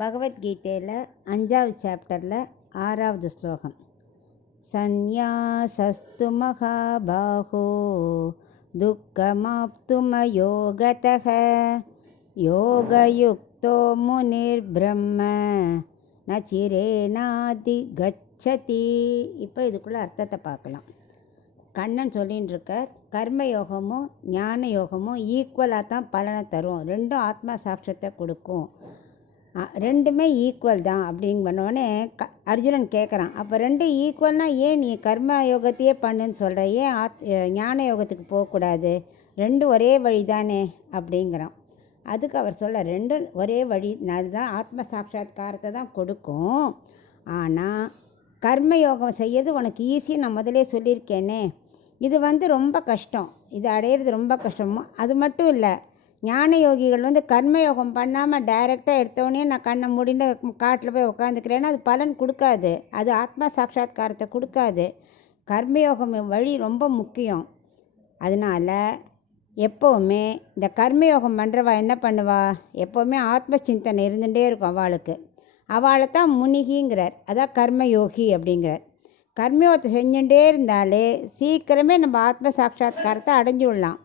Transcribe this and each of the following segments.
பகவத்கீதையில் 5வது சாப்டரில் 6வது ஸ்லோகம். சந்நியாசஸ்து மகாபாஹோ துக்கமாப்துமயோகதः யோகயுக்தோ முனிர்பிரம்ம நச்சிரேனாதி கச்சதி. இப்போ இதுக்குள்ளே அர்த்தத்தை பார்க்கலாம். கண்ணன் சொல்லின்னு இருக்கார், கர்மயோகமும் ஞான யோகமும் ஈக்குவலாக தான் பலனை தரும், ரெண்டும் ஆத்மா சாட்சத்தை கொடுக்கும், ரெண்டுமே ஈக்குவல் தான் அப்படிங்க பண்ணோடனே அர்ஜுனன் கேட்குறான், அப்போ ரெண்டும் ஈக்குவல்னால் ஏன் நீ கர்ம யோகத்தையே பண்ணுன்னு சொல்கிற, ஏன் ஞான யோகத்துக்கு போகக்கூடாது, ரெண்டும் ஒரே வழி தானே அப்படிங்கிறான். அதுக்கு அவர் சொல்ல, ரெண்டும் ஒரே வழி அதுதான் ஆத்ம சாட்சாத்காரத்தை தான் கொடுக்கும், ஆனால் கர்மயோகம் செய்யறது உனக்கு ஈஸி, நான் முதலே சொல்லியிருக்கேனே, இது ரொம்ப கஷ்டம், இது அடையிறது ரொம்ப கஷ்டமோ. அது மட்டும் இல்லை, ஞான யோகிகள் கர்மயோகம் பண்ணாமல் டைரெக்டாக எடுத்தோடனே நான் கண்ணை மூடின்னு காட்டில் போய் உட்காந்துக்கிறேன்னா அது பலன் கொடுக்காது, அது ஆத்மா சாட்சாத்காரத்தை கொடுக்காது. கர்மயோகம் வழி ரொம்ப முக்கியம். அதனால் எப்போவுமே இந்த கர்மயோகம் பண்ணுறவா என்ன பண்ணுவா, எப்போவுமே ஆத்ம சிந்தனை இருந்துகிட்டே இருக்கும் அவளுக்கு. அவளை தான் முனிகிங்கிறார், அதான் கர்மயோகி அப்படிங்கிறார். கர்மயோகத்தை செஞ்சுட்டே இருந்தாலே சீக்கிரமே நம்ம ஆத்ம சாட்சாத்காரத்தை அடைஞ்சு விடலாம்.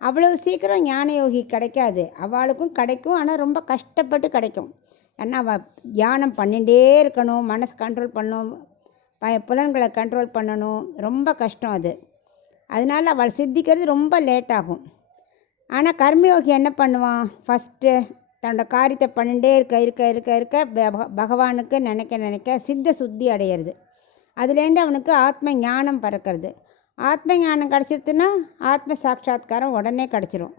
அவ்வளவு சீக்கிரம் ஞான யோகி கிடைக்காது, அவளுக்கும் கிடைக்கும், ஆனால் ரொம்ப கஷ்டப்பட்டு கிடைக்கும். ஏன்னா அவள் தியானம் பண்ணிகிட்டே இருக்கணும், மனசு கண்ட்ரோல் பண்ணணும், புலன்களை கண்ட்ரோல் பண்ணணும், ரொம்ப கஷ்டம் அது. அதனால் அவள் சித்திக்கிறது ரொம்ப லேட் ஆகும். ஆனால் கர்மயோகி என்ன பண்ணுவான், ஃபஸ்ட்டு தன்னோட காரியத்தை பண்ணிகிட்டே இருக்க பகவானுக்கு நினைக்க சித்த சுத்தி அடையிறது, அதுலேருந்து அவனுக்கு ஆத்ம ஞானம் பறக்கிறது. ஆத்ம ஞானம் கிடச்சிருச்சுன்னா ஆத்ம சாட்சாத்காரம் உடனே கிடச்சிரும்,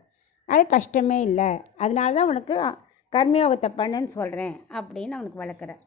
அது கஷ்டமே இல்லை. அதனால தான் அவனுக்கு கர்மயோகத்தை பண்ணுன்னு சொல்கிறேன் அப்படின்னு அவனுக்கு வளர்க்குறார்.